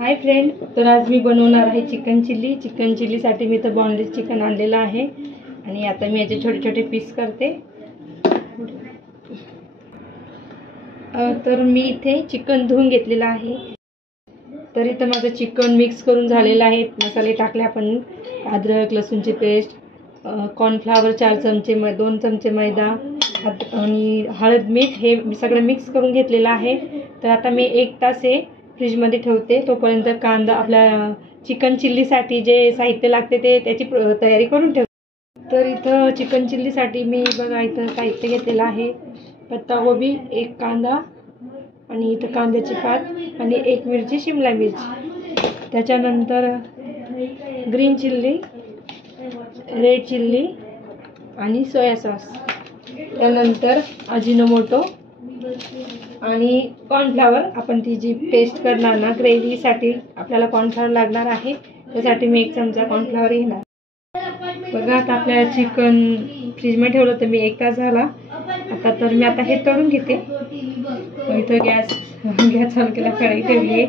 Hi friend, तर आज मी बनवणार आहे चिकन चिल्लीसाठी मी तर बॉनलेस चिकन आणलेलं आहे आणि आता मी याचे छोटे छोटे पीस करते। तर मी इथे चिकन धुवून घेतलेलं आहे। तर इथं माझं चिकन मिक्स करून झालेलं आहे। मसाले टाकले आपण, अद्रक लसूणची पेस्ट, कॉर्नफ्लॉवर 4 चमचे, 2 चमचे मैदा आणि हळद मीठ हे सगळं मिक्स करून घेतलेलं आहे। तर आता मी 1 तास हे फ्रीजमध्ये ठेवते। तोपर्यंत कांदा आपल्या चिकन चिल्लीसाठी जे साहित्य लागते त्याची तयारी करून ठेवते। तर इथं चिकन चिल्लीसाठी मी बघा इथं साहित्य घेतलेलं आहे। पत्तागोबी, 1 कांदा आणि इथं कांद्याची पात आणि 1 मिरची, शिमला मिरची, त्याच्यानंतर ग्रीन चिल्ली, रेड चिल्ली आणि सोया सॉस, त्यानंतर अजिनोमोटो आणि कॉर्नफ्लॉवर। आपण ती जी पेस्ट करणार ना ग्रेव्हीसाठी आपल्याला कॉर्नफ्लॉवर लागणार आहे, त्यासाठी मी 1 चमचा कॉर्नफ्लॉवर घेणार। बघा आता आपल्या चिकन फ्रीजमध्ये ठेवलं तर मी 1 तास झाला आता। तर मी आता हे तळून घेते। इथं गॅस चालू केला, कढई ठेवली आहे,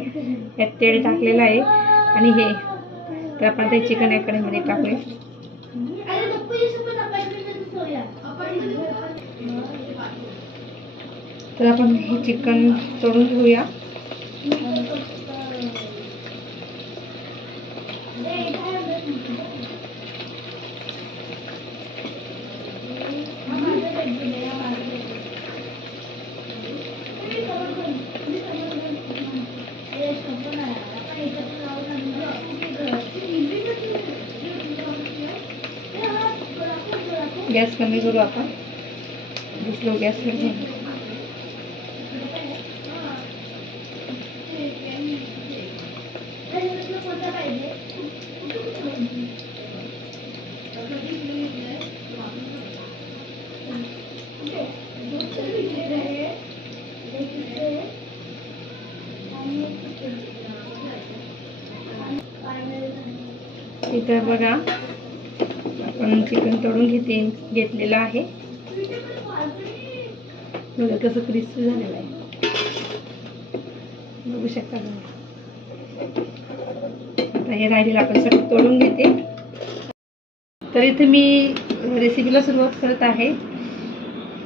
यात तेल टाकलेलं आहे आणि हे तर आपण ते चिकन या कढईमध्ये टाकूया। तर आपण हे चिकन तळून घेऊया। गॅस कमी करू आपण, स्लो गॅस करू। इथं बघा आपण चिकन तळून घेतलेलं आहे। बघा कसं क्रिस्पी झालेलं आहे, बघू शकता तुम्ही। आता हे राहिलेलं आपण सगळं तळून घेते। तर इथे मी रेसिपीला सुरुवात करत आहे।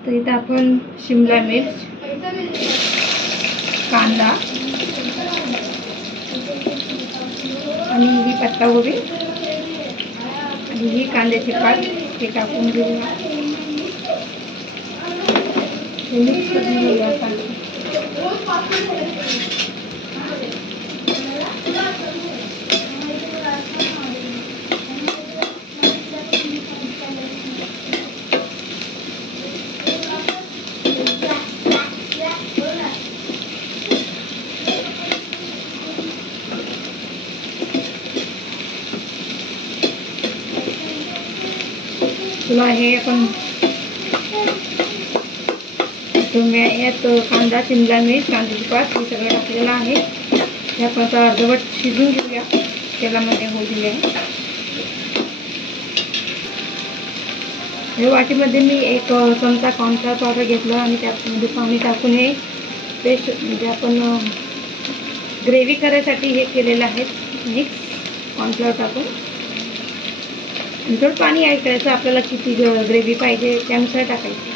तर इथं आपण शिमला मिर्च, कांदा आणि ही पत्तागोबी आणि ही कांद्याची पात हे टाकून घेऊया, मिक्स करून घेऊया। तुला हे आपण यात कांदा, शिमला मिर्च, कांद्याची पात हे सगळं टाकलेलं आहे। हे आपण आता अर्धवट शिजून घेऊया तेलामध्ये होऊ दिले। हे वाटीमध्ये मी 1 चमचा कॉर्नफ्लॉवर पावडर घेतलं आणि त्यामध्ये पाणी टाकून हे पेस्ट म्हणजे आपण ग्रेव्ही करायसाठी हे केलेलं आहे मिक्स। कॉर्नफ्लॉवर टाकून थोडं पाणी ॲड करायचं, आपल्याला किती ग्रेव्ही पाहिजे त्यानुसार टाकायचं।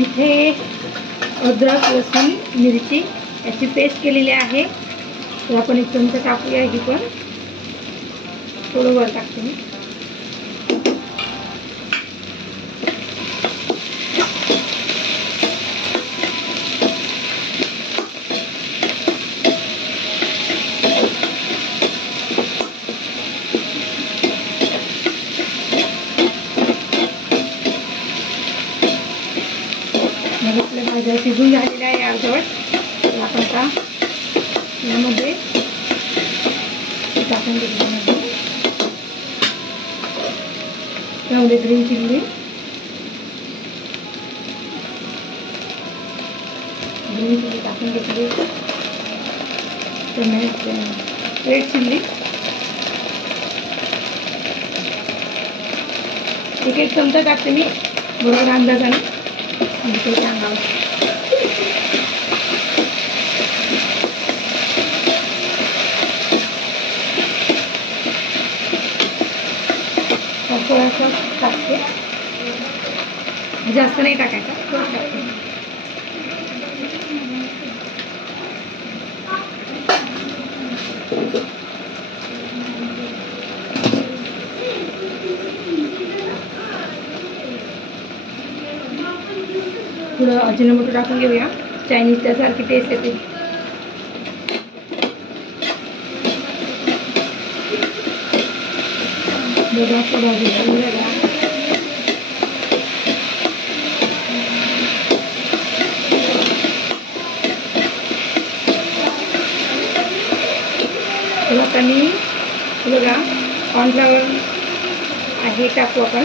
इथे अद्रक लसूण मिरची याची पेस्ट केलेली आहे। तर आपण 1 चमचा टाकूया, ही पण थोडं वर टाकते मी। आपल्या भाज्या शिजून झालेल्या आहे अर्धवट। तर आपण आता यामध्ये टाकून घेतल्यामध्ये त्यामध्ये ग्रीन चिल्ली, टाकून घेतली, रेड चिल्ली, 1 चमचा टाकते मी बरोबर अंदाजाने। सॉस टाकते, जास्त नाही टाकायचा, थोडं टाकते. थोडं अजिनोमोटो टाकून घेऊया, चायनीज त्यासारखी टेस्ट येते. दुधाचा भाजी झाला. आता मी बघा कॉर्नफ्लॉवर आहे टाकू आपण,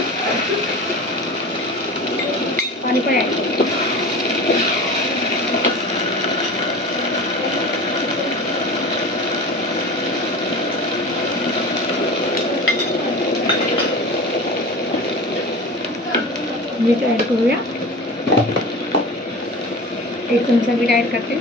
पाणी पण ॲड करू. मीठ ॲड करूया, 1 चमचा मीठ ॲड करते.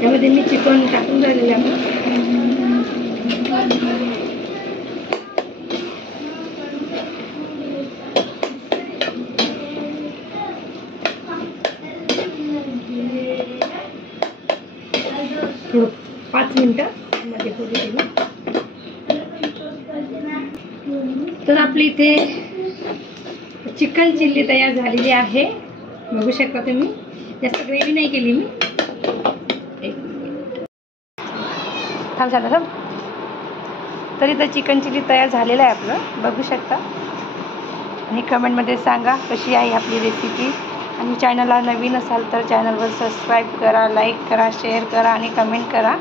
त्यामध्ये मी चिकन टाकून झालेलं आहे. थोडं 5 मिनटं मध्ये होऊ दिलं. तर आपली इथे चिकन चिल्ली तयार झालेली आहे, बघू शकता तुम्ही. जास्त ग्रेव्ही नाही केली मी. थांब झालं. तरी तर चिकन चिल्ली तयार झालेलं आहे आपलं, बघू शकता. आणि कमेंटमध्ये सांगा कशी आहे आपली रेसिपी. आणि चॅनलला नवीन असाल तर चॅनलवर सबस्क्राईब करा, लाईक करा, शेअर करा आणि कमेंट करा.